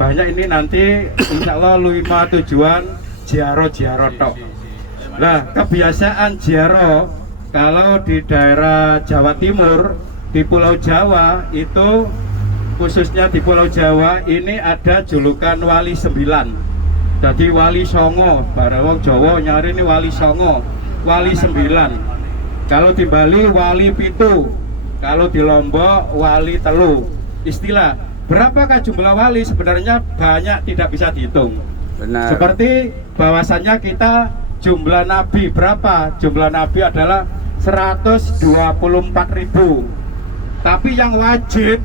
banyak ini nanti insya Allah lima tujuan ziarah tok. Nah, kebiasaan ziarah kalau di daerah Jawa Timur, di Pulau Jawa itu, khususnya di Pulau Jawa ini ada julukan Wali 9. Jadi Wali Songo, para wong Jawa nyari ini Wali Songo, Wali 9. Kalau di Bali Wali Pitu, kalau di Lombok Wali Telu. Istilah berapakah jumlah wali sebenarnya banyak, tidak bisa dihitung. Benar. Seperti bahwasannya kita jumlah nabi berapa? Jumlah nabi adalah 124.000. Tapi yang wajib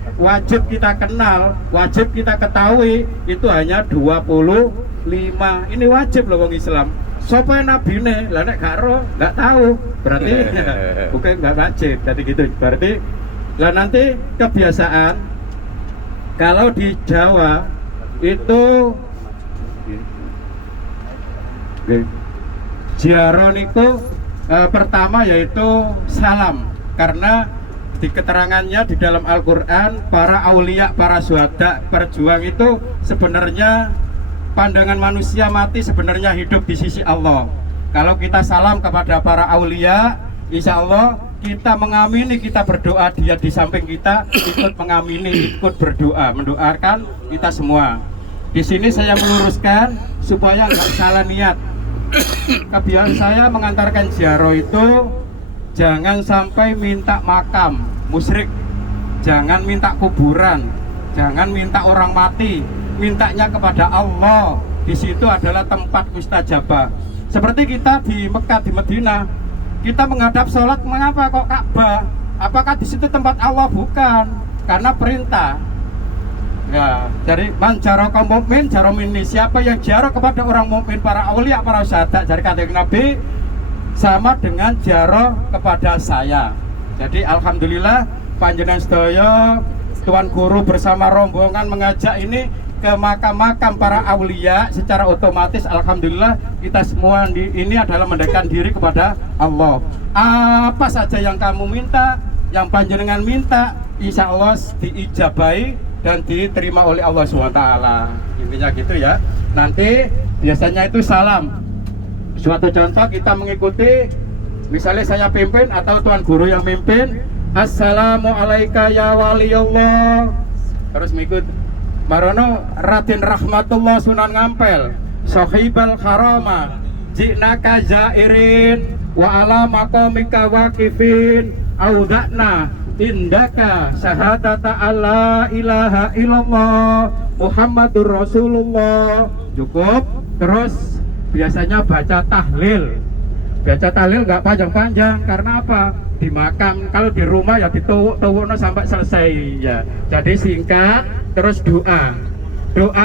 kita kenal, wajib kita ketahui itu hanya 25. Ini wajib loh wong Islam. Sopo nabine, lah nek gak ro, nggak tahu. Berarti bukan nggak wajib. Jadi gitu. Berarti lah nanti kebiasaan kalau di Jawa itu ziarah niku pertama yaitu salam, karena di keterangannya di dalam Al-Quran para aulia, para syuhada, perjuang itu sebenarnya pandangan manusia mati sebenarnya hidup di sisi Allah. Kalau kita salam kepada para aulia, insya Allah kita mengamini, kita berdoa, dia di samping kita ikut mengamini, ikut berdoa, mendoakan kita semua. Di sini saya meluruskan supaya nggak salah niat. Kebiasaan saya mengantarkan ziarah itu jangan sampai minta makam, musyrik. Jangan minta kuburan, jangan minta orang mati. Mintanya kepada Allah. Di situ adalah tempat mustajabah. Seperti kita di Mekah, di Madinah, kita menghadap sholat, mengapa kok Ka'bah? Apakah di situ tempat Allah? Bukan, karena perintah. Ya, jadi man jaraka mukmin jaromini, siapa yang ziarah kepada orang mukmin, para aulia, para syuhada, dari kata Nabi sama dengan ziarah kepada saya. Jadi alhamdulillah panjenengan sedaya, Tuan Guru bersama rombongan mengajak ini ke makam-makam para aulia, secara otomatis alhamdulillah kita semua ini adalah mendekatkan diri kepada Allah. Apa saja yang kamu minta, yang panjenengan minta, insya Allah diijabahi dan diterima oleh Allah SWT. Intinya gitu ya. Nanti biasanya itu salam. Suatu contoh kita mengikuti, misalnya saya pimpin atau Tuan Guru yang mimpin, Assalamualaikum ya waliyullah. Terus mengikut Marono Raden Rahmatullah Sunan Ngampel, Sohibal Harama, Jinaka Zairin, wa ala maqamika waqifin, audakna indaka syahadata alla ilaha illallah Muhammadur Rasulullah. Cukup. Terus biasanya baca tahlil. Baca tahlil nggak panjang-panjang, karena apa? Di makam, kalau di rumah ya dituwuk-tuwukno sampai selesai ya. Jadi singkat, terus doa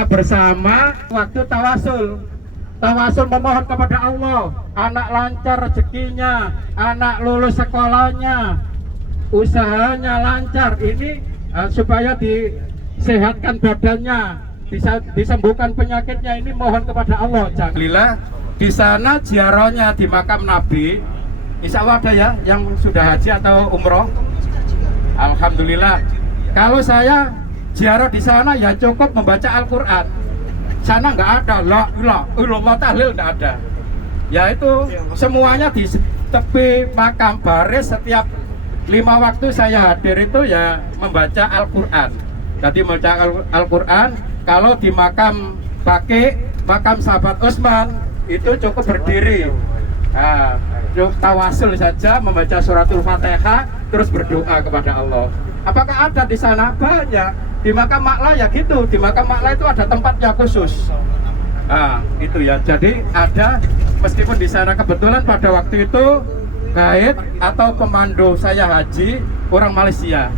bersama. Waktu tawasul memohon kepada Allah, anak lancar rezekinya, anak lulus sekolahnya, usahanya lancar, ini supaya disehatkan badannya, disembuhkan penyakitnya, ini mohon kepada Allah. Alhamdulillah di sana ziarahnya di makam Nabi, insya Allah ada ya yang sudah haji atau umroh. Alhamdulillah. Kalau saya ziarah di sana ya cukup membaca Al-Quran. Sana nggak ada la ilaha illallah tahlil, nggak ada. Ya itu semuanya di tepi makam baris, setiap 5 waktu saya hadir itu ya membaca Al-Quran. Jadi membaca Al-Quran. Kalau di makam Baqi, makam sahabat Utsman, itu cukup berdiri. Nah, tawasul saja, membaca suratul Fatihah, terus berdoa kepada Allah. Apakah ada di sana? Banyak. Di makam Makla ya gitu. Di makam Makla itu ada tempatnya khusus. Nah, itu ya. Jadi ada, meskipun di sana kebetulan pada waktu itu guide atau pemandu saya haji orang Malaysia.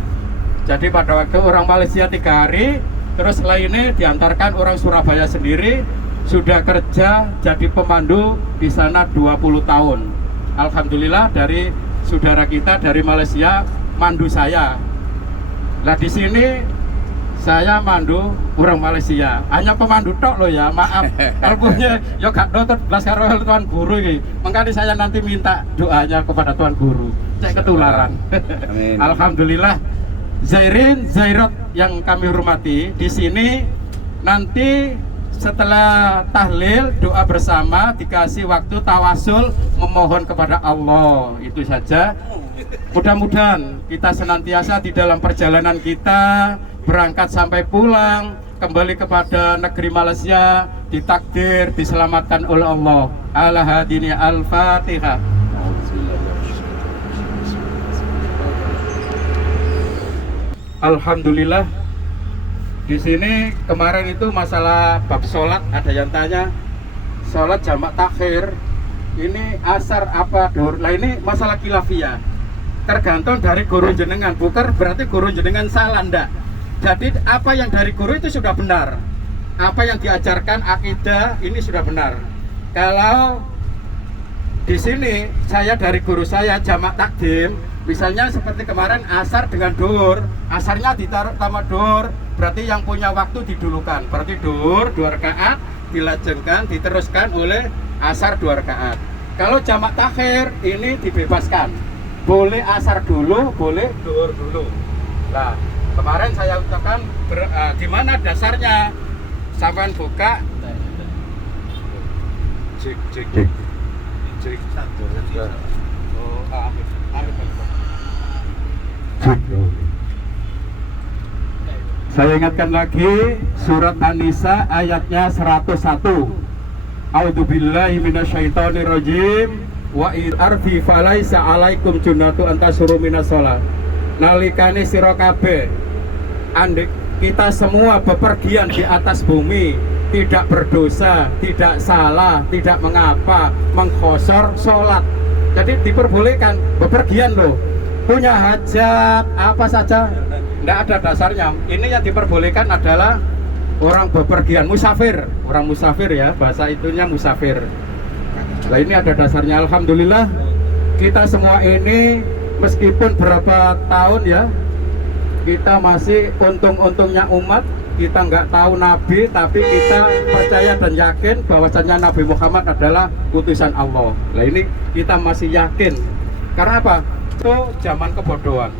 Jadi pada waktu orang Malaysia 3 hari, terus lainnya diantarkan orang Surabaya sendiri, sudah kerja jadi pemandu di sana 20 tahun. Alhamdulillah dari saudara kita dari Malaysia mandu saya. Nah di sini saya mandu orang Malaysia, hanya pemandu tok loh ya, maaf. Kalbunya ya gak nonton belas karo Tuan Guru ini. Makanya saya nanti minta doanya kepada Tuan Guru. Cek ketularan. Alhamdulillah. Zairin, Zairat yang kami hormati, di sini Nanti setelah tahlil doa bersama, dikasih waktu tawasul memohon kepada Allah. Itu saja. Mudah-mudahan kita senantiasa di dalam perjalanan kita berangkat sampai pulang kembali kepada negeri Malaysia ditakdir diselamatkan oleh Allah. Ala hadini al-Fatihah. Alhamdulillah. Di sini kemarin itu masalah bab sholat, ada yang tanya sholat jamak takhir ini asar apa dur. Nah ini masalah khilafiyah, tergantung dari guru jenengan. Bukan berarti guru jenengan salah, ndak. Jadi apa yang dari guru itu sudah benar, apa yang diajarkan akidah ini sudah benar. Kalau di sini saya dari guru saya jamak takdim, misalnya seperti kemarin asar dengan dur, asarnya ditaruh sama dur, berarti yang punya waktu didulukan. Berarti dur 2 rakaat dilajengkan, diteruskan oleh asar 2 rakaat. Kalau jamak takhir ini dibebaskan, boleh asar dulu, boleh dur dulu. Nah kemarin saya ucapkan gimana dasarnya, sampai buka cek cek cek cek. Saya ingatkan lagi surat An-Nisa ayatnya 101. A'udzubillahi minasyaitonirrajim wa arfi falaisa alaikum junatu antasuru minas shalah. Nalikane sira kabeh andek kita semua bepergian di atas bumi, tidak berdosa, tidak salah, tidak mengapa mengkhosor sholat. Jadi diperbolehkan bepergian loh, punya hajat apa saja, tidak ada dasarnya. Ini yang diperbolehkan adalah orang bepergian, musafir, orang musafir ya, bahasa itunya musafir. Nah ini ada dasarnya. Alhamdulillah kita semua ini meskipun berapa tahun ya, kita masih untung-untungnya umat, kita nggak tahu Nabi, tapi kita percaya dan yakin bahwasanya Nabi Muhammad adalah utusan Allah. Nah ini kita masih yakin. Karena apa? Itu zaman kebodohan.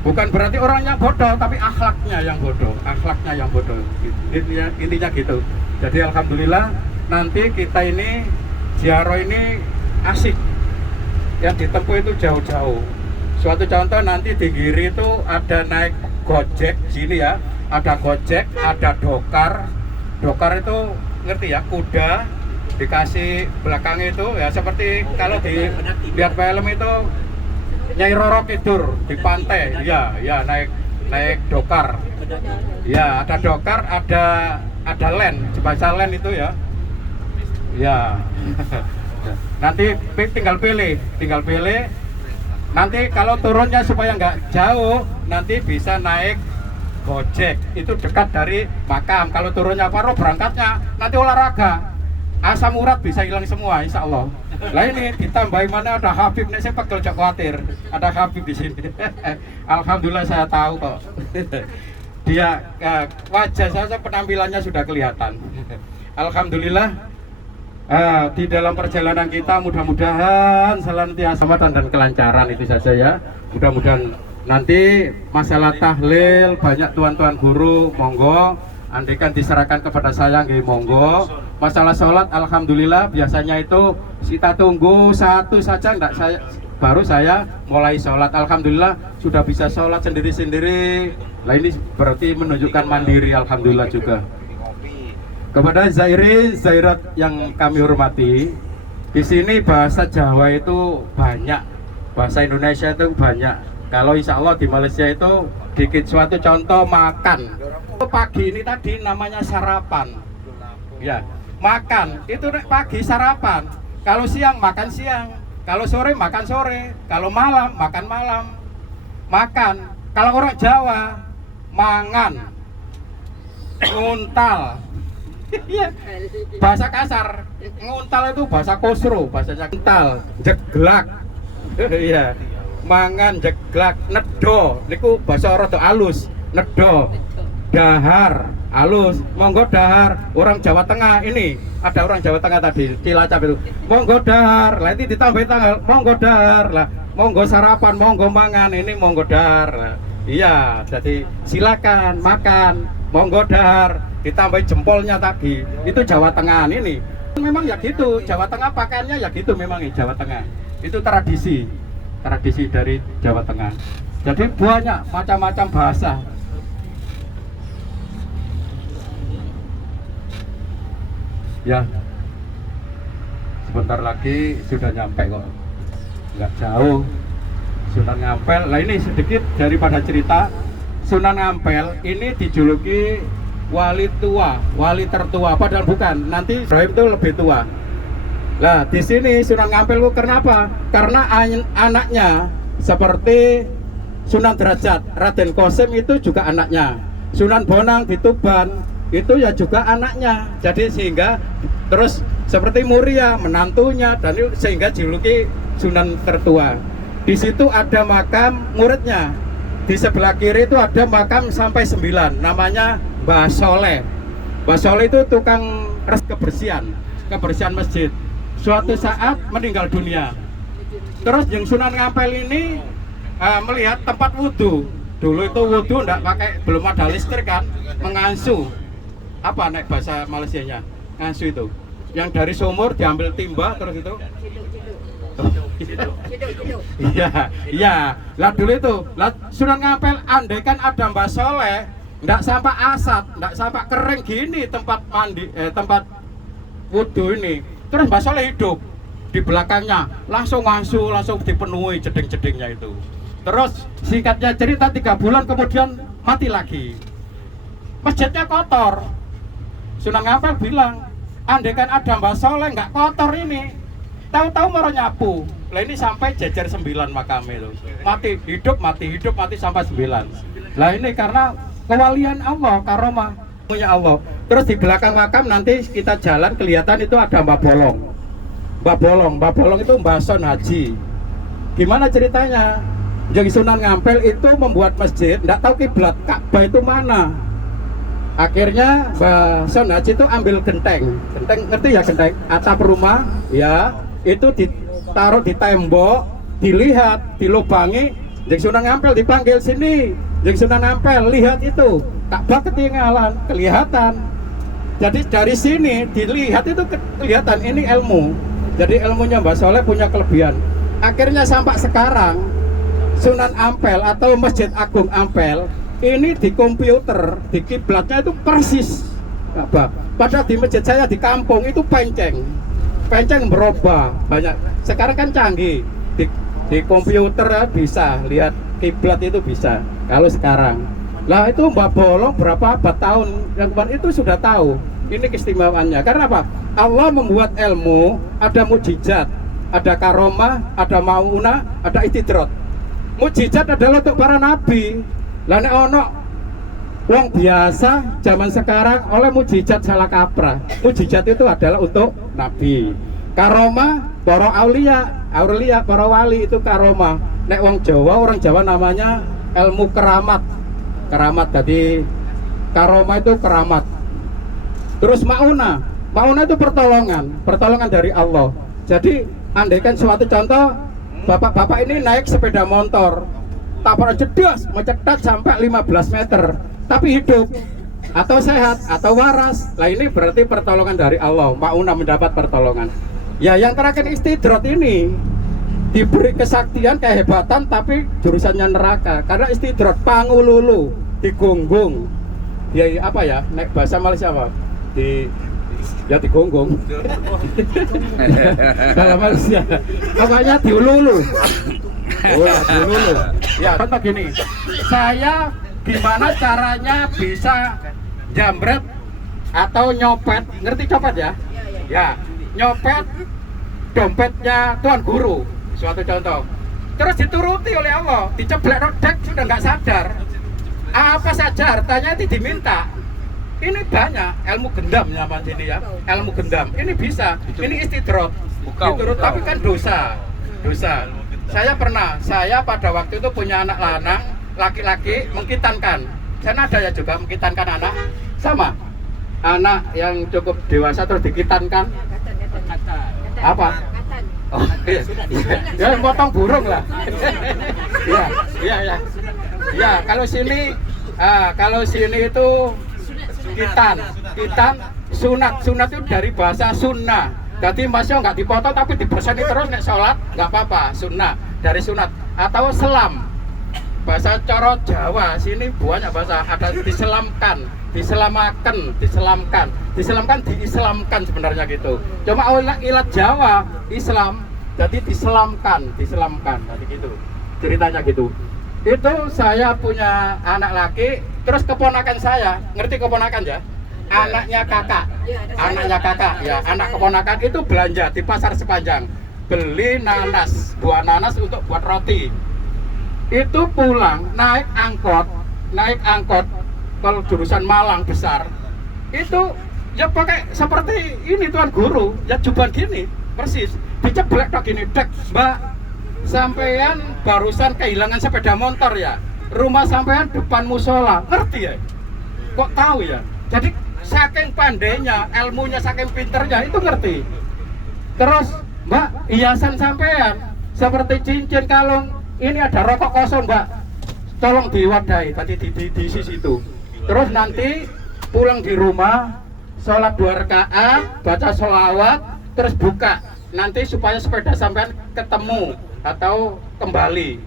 Bukan berarti orangnya bodoh, tapi akhlaknya yang bodoh. Akhlaknya yang bodoh. Intinya gitu. Jadi alhamdulillah nanti kita ini ziarah ini asik. Yang ditempuh itu jauh-jauh. Suatu contoh nanti di Giri itu ada naik Gojek sini ya, ada Gojek, ada dokar. Dokar itu ngerti ya, kuda dikasih belakang itu ya seperti kalau di lihat film itu Nyai Roro Kidul di pantai, ya naik dokar. Ya ada dokar, ada land, bahasa land itu ya. Ya. Nanti tinggal pilih. Nanti kalau turunnya supaya nggak jauh, nanti bisa naik Gojek. Itu dekat dari makam. Kalau turunnya Paro, berangkatnya nanti olahraga. Asam urat bisa hilang semua, insya Allah. Lah ini ditambahin mana ada Habib, nih saya pegel jangan khawatir. Ada Habib di sini. Alhamdulillah saya tahu kok. Dia wajah saya penampilannya sudah kelihatan. Alhamdulillah. Di dalam perjalanan kita mudah-mudahan senantiasa keselamatan dan kelancaran itu saja ya. Mudah-mudahan nanti masalah tahlil banyak tuan-tuan guru monggo, andaikan diserahkan kepada saya nggih monggo. Masalah sholat alhamdulillah biasanya itu kita tunggu satu saja enggak baru saya mulai sholat. Alhamdulillah sudah bisa sholat sendiri-sendiri. Nah ini berarti menunjukkan mandiri alhamdulillah juga. Kepada Zairat yang kami hormati, di sini bahasa Jawa itu banyak, bahasa Indonesia itu banyak. Kalau insya Allah di Malaysia itu dikit. Suatu contoh makan. Pagi ini tadi namanya sarapan. Ya, makan itu pagi sarapan. Kalau siang makan siang. Kalau sore makan sore. Kalau malam makan malam. Makan. Kalau orang Jawa mangan, nguntal. Iya, bahasa kasar. Nguntal itu bahasa kosro, bahasanya nguntal, jeglak. Iya, mangan, jeglak, nedo. Niku bahasa rada alus, nedo, dahar, alus. Monggo dahar, orang Jawa Tengah ini ada orang Jawa Tengah tadi Cilacap itu. Monggo dahar, lah ini ditambah tanggal. Monggo dahar, lah monggo sarapan, monggo mangan, ini monggo dahar. Iya, jadi silakan makan. monggo dahar, ditambah jempolnya tadi. Itu Jawa Tengah ini. Memang ya gitu, Jawa Tengah pakaiannya ya gitu memang ya Jawa Tengah. Itu tradisi dari Jawa Tengah. Jadi banyak macam-macam bahasa. Ya, sebentar lagi sudah nyampe kok, nggak jauh. Sunan Ngampel. Nah ini sedikit daripada cerita. Sunan Ngampel ini dijuluki wali tua, wali tertua. Padahal bukan. Nanti Ibrahim itu lebih tua. Nah di sini Sunan Ngampel itu kenapa? Karena anaknya seperti Sunan Derajat, Raden Kosim itu juga anaknya. Sunan Bonang di Tuban itu ya juga anaknya. Jadi sehingga terus seperti Muria menantunya dan itu sehingga dijuluki Sunan tertua. Di situ ada makam muridnya. Di sebelah kiri itu ada makam sampai 9, namanya Mbah Soleh. Mbah Soleh itu tukang kebersihan masjid. Suatu saat meninggal dunia. Terus yang Sunan Ngampel ini melihat tempat wudhu. Dulu itu wudhu belum ada listrik kan, mengasuh. Apa naik bahasa Malaysianya? Ngasuh itu. Yang dari sumur diambil timba terus itu. Iya. Lah dulu itu, Sunan Ngampel andaikan ada Mbah Soleh, nggak sampai asat, nggak sampai kering gini tempat mandi, tempat wudhu ini. Terus Mbah Soleh hidup di belakangnya, langsung ngasuh, langsung dipenuhi jeding-jedingnya itu. Terus singkatnya cerita 3 bulan kemudian mati lagi. Masjidnya kotor. Sunan Ngampel bilang, andaikan ada Mbah Soleh nggak kotor ini. Tahu-tahu mau nyapu. Lah ini sampai jajar 9 makam itu. Mati hidup sampai 9. Lah ini karena kewalian Allah, karomah punya Allah. Terus di belakang makam nanti kita jalan kelihatan itu ada Mbah Bolong. Mbah Bolong itu Mbah Son Haji. Gimana ceritanya? Jadi Sunan Ngampel itu membuat masjid, enggak tahu kiblat Ka'bah itu mana. Akhirnya Mbah Son Haji itu ambil genteng ngerti ya genteng? Atap rumah, ya itu ditaruh di tembok, dilihat, dilubangi. Jadi Sunan Ngampel dipanggil sini. Jadi Sunan Ngampel lihat itu, Ka'bah ketinggalan, kelihatan. Jadi dari sini dilihat itu kelihatan ini ilmu. Jadi ilmunya Mbah Soleh punya kelebihan. Akhirnya sampai sekarang Sunan Ampel atau Masjid Agung Ampel ini di komputer, di kiblatnya itu persis Ka'bah. Padahal di masjid saya di kampung itu penceng berubah banyak. Sekarang kan canggih, di komputer bisa lihat kiblat itu bisa. Kalau sekarang, lah itu Mbah Bolong berapa abad tahun yang kemarin itu sudah tahu. Ini keistimewaannya. Karena apa? Allah membuat ilmu, ada mukjizat, ada karomah, ada maunah, ada istidrot. Mukjizat adalah untuk para nabi. Lah nek ono wong biasa zaman sekarang oleh mukjizat salah kaprah. Mukjizat itu adalah untuk nabi. Karomah para aulia, para wali itu karomah. Nek wong Jawa, orang Jawa namanya ilmu keramat. Keramat jadi karomah itu keramat. Terus maunah itu pertolongan dari Allah. Jadi andaikan suatu contoh, bapak-bapak ini naik sepeda motor, tabrakan jedas, mencetat sampai 15 meter, tapi hidup atau sehat atau waras. Lah ini berarti pertolongan dari Allah. Maunah mendapat pertolongan. Ya yang terakhir istidrot ini diberi kesaktian, kehebatan, tapi jurusannya neraka. Karena istidrot pangululu, digonggung. Ya apa ya? Naik bahasa Malaysia apa? Digonggong. Dalam Malaysia. Pokoknya diululu. Oh ya, diululu. Ya, kan begini. Saya gimana caranya bisa jambret atau nyopet? Ngerti copet ya? Ya, nyopet dompetnya Tuan Guru. Suatu contoh. Terus dituruti oleh Allah, diceblek rodek sudah nggak sadar. Apa saja hartanya itu diminta. Ini banyak ilmu gendam namanya ini ya, ilmu gendam. Ini bisa, ini istidrot. Diturut, tapi kan dosa. Saya pada waktu itu punya anak lanang, laki-laki mengkitankan. Sana ada ya juga mengkitankan anak, sama. Anak yang cukup dewasa terus dikitankan. Apa? Oh iya, ya potong burung lah. Iya. Ya kalau sini itu Kitan sunat itu dari bahasa sunnah. Jadi masnya nggak dipotong tapi dibersani terus nek sholat nggak apa-apa, sunnah dari sunat. Atau selam, bahasa coro Jawa sini banyak bahasa, ada diselamkan, diislamkan sebenarnya gitu. Cuma ilat Jawa Islam, jadi diselamkan, jadi gitu ceritanya gitu. Itu saya punya anak laki, terus keponakan saya, ngerti keponakan ya? Anaknya kakak, ya, anak keponakan itu belanja di pasar Sepanjang, beli nanas, buah nanas untuk buat roti. Itu pulang naik angkot kalau jurusan Malang besar, itu ya pakai seperti ini tuan guru, ya jubahan gini, persis, diceblek tak gini, dek, mbak, sampean barusan kehilangan sepeda motor ya, rumah sampean depan musola, ngerti ya? Kok tahu ya? Jadi saking pandainya, ilmunya, saking pinternya itu ngerti. Terus mbak, hiasan sampean seperti cincin, kalung, ini ada rokok kosong mbak, tolong diwadahi tadi di sisi itu. Terus nanti pulang di rumah sholat 2 rakaat, baca sholawat, terus buka nanti supaya sepeda sampean ketemu atau kembali.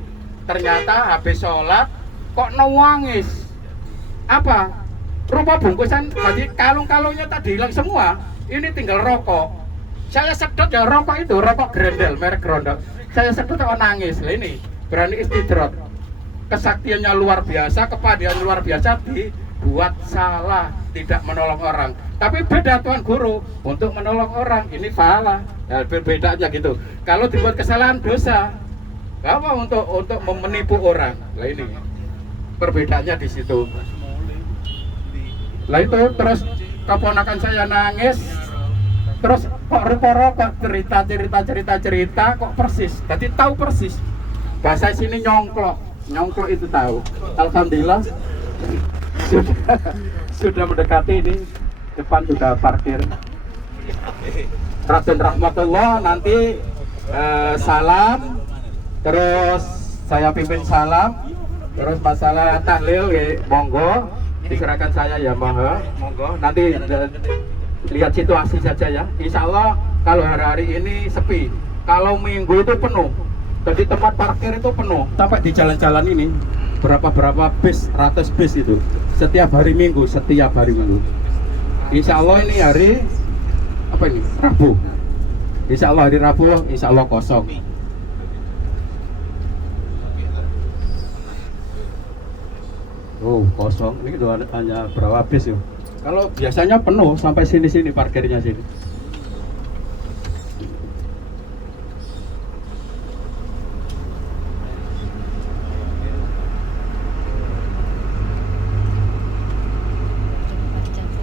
Ternyata habis sholat kok nangis. Apa? Rupa bungkusan, jadi kalung-kalungnya tadi hilang semua. Ini tinggal rokok. Saya sedot ya rokok itu, rokok Grendel, merek Grondok. Saya sedot kok nangis. Lah ini berani istidrot. Kesaktiannya luar biasa, kepadian luar biasa, dibuat salah, tidak menolong orang. Tapi beda tuan guru, untuk menolong orang ini salah. Nah, bedanya gitu. Kalau dibuat kesalahan dosa, apa untuk menipu orang. Lah ini perbedaannya di situ. Lah itu terus keponakan saya nangis, terus kok rokok cerita kok persis. Jadi tahu persis. Bahasa sini nyongklok itu tahu. Alhamdulillah sudah mendekati ini, depan sudah parkir. Raden rahmatullah, nanti salam, terus saya pimpin salam, terus masalah tahlil ya, monggo diserahkan saya ya, monggo nanti lihat situasi saja ya. Insya Allah kalau hari-hari ini sepi, kalau minggu itu penuh. Jadi tempat parkir itu penuh sampai di jalan-jalan ini berapa bis, ratus bis itu setiap hari minggu. Insya Allah ini hari apa ini? Rabu. Insya Allah hari Rabu, insya Allah kosong. Oh kosong, ini hanya berapa bis ya? Kalau biasanya penuh sampai sini parkirnya sini.